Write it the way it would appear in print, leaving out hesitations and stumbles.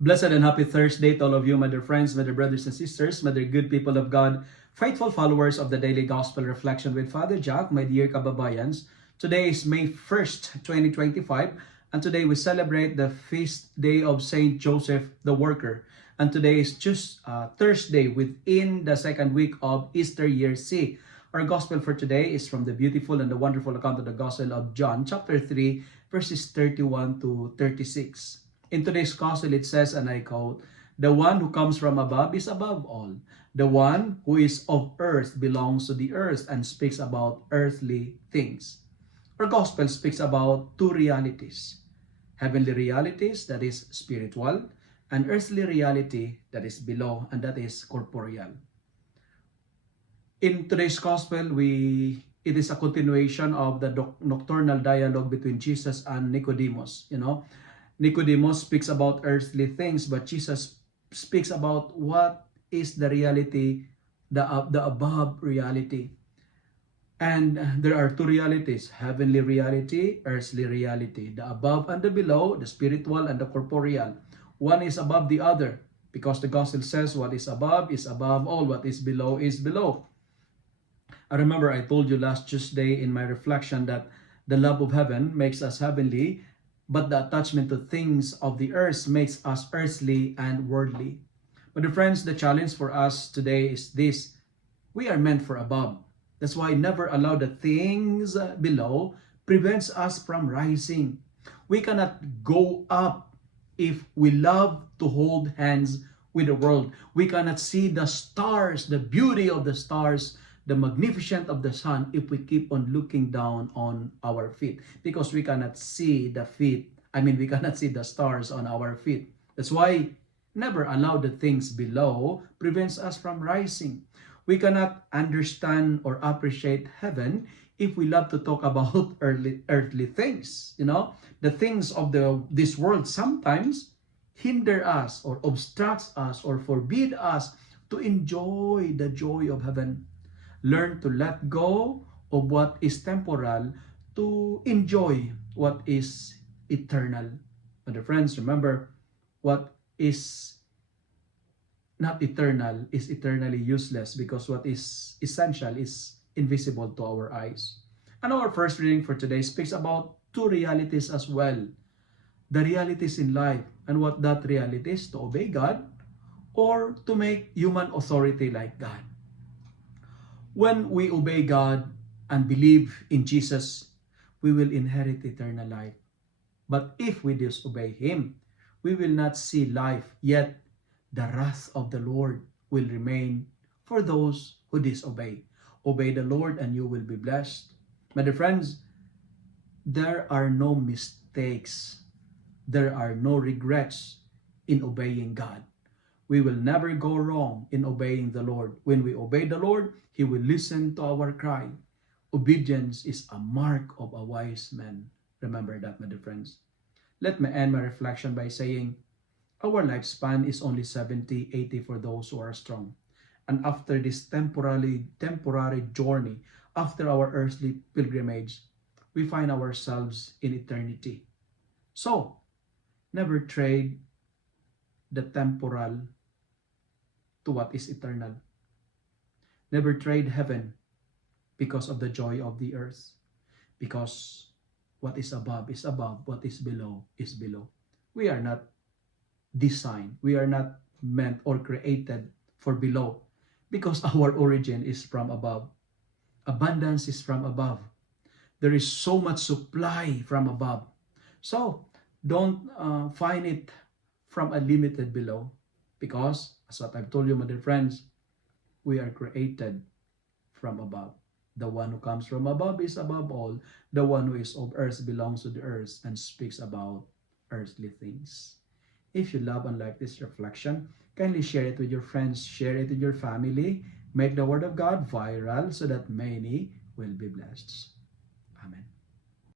Blessed and happy Thursday to all of you, my dear friends, my dear brothers and sisters, my dear good people of God, faithful followers of the Daily Gospel Reflection with Father Jack, my dear kababayans. Today is May 1st, 2025, and today we celebrate the feast day of Saint Joseph the Worker. And today is just Thursday within the second week of Easter year C. Our gospel for today is from the beautiful and the wonderful account of the Gospel of John, chapter 3, verses 31 to 36. In today's gospel, it says, and I quote, "The one who comes from above is above all. The one who is of earth belongs to the earth and speaks about earthly things." Our gospel speaks about two realities. Heavenly realities, that is spiritual, and earthly reality, that is below, and that is corporeal. In today's gospel, it is a continuation of the nocturnal dialogue between Jesus and Nicodemus. Nicodemus speaks about earthly things, but Jesus speaks about what is the reality, the above reality. And there are two realities, heavenly reality, earthly reality. The above and the below, the spiritual and the corporeal. One is above the other, because the gospel says what is above all, what is below is below. I remember I told you last Tuesday in my reflection that the love of heaven makes us heavenly, but the attachment to things of the earth makes us earthly and worldly. But friends, the challenge for us today is this: we are meant for above. That's why never allow the things below prevents us from rising. We cannot go up if we love to hold hands with the world. We cannot see the stars, the beauty of the stars, the magnificence of the sun, if we keep on looking down on our feet, because we cannot see the feet. We cannot see the stars on our feet. That's why never allow the things below prevents us from rising. We cannot understand or appreciate heaven if we love to talk about earthly things. The things of this world sometimes hinder us or obstructs us or forbid us to enjoy the joy of heaven. Learn to let go of what is temporal to enjoy what is eternal. And friends, remember, what is not eternal is eternally useless, because what is essential is invisible to our eyes. And our first reading for today speaks about two realities as well. The realities in life, and what that reality is: to obey God or to make human authority like God. When we obey God and believe in Jesus, we will inherit eternal life. But if we disobey Him, we will not see life, yet the wrath of the Lord will remain for those who disobey. Obey the Lord and you will be blessed. My dear friends, there are no mistakes. There are no regrets in obeying God. We will never go wrong in obeying the Lord. When we obey the Lord, He will listen to our cry. Obedience is a mark of a wise man. Remember that, my dear friends. Let me end my reflection by saying, our lifespan is only 70, 80 for those who are strong. And after this temporary journey, after our earthly pilgrimage, we find ourselves in eternity. So, never trade the temporal to what is eternal. Never trade heaven because of the joy of the earth. Because what is above, what is below is below. We are not designed, we are not meant or created for below, because our origin is from above. Abundance is from above. There is so much supply from above. So, don't find it from a limited below, because, as what I've told you, my dear friends, we are created from above. The one who comes from above is above all. The one who is of earth belongs to the earth and speaks about earthly things. If you love and like this reflection, kindly share it with your friends, share it with your family, make the word of God viral so that many will be blessed.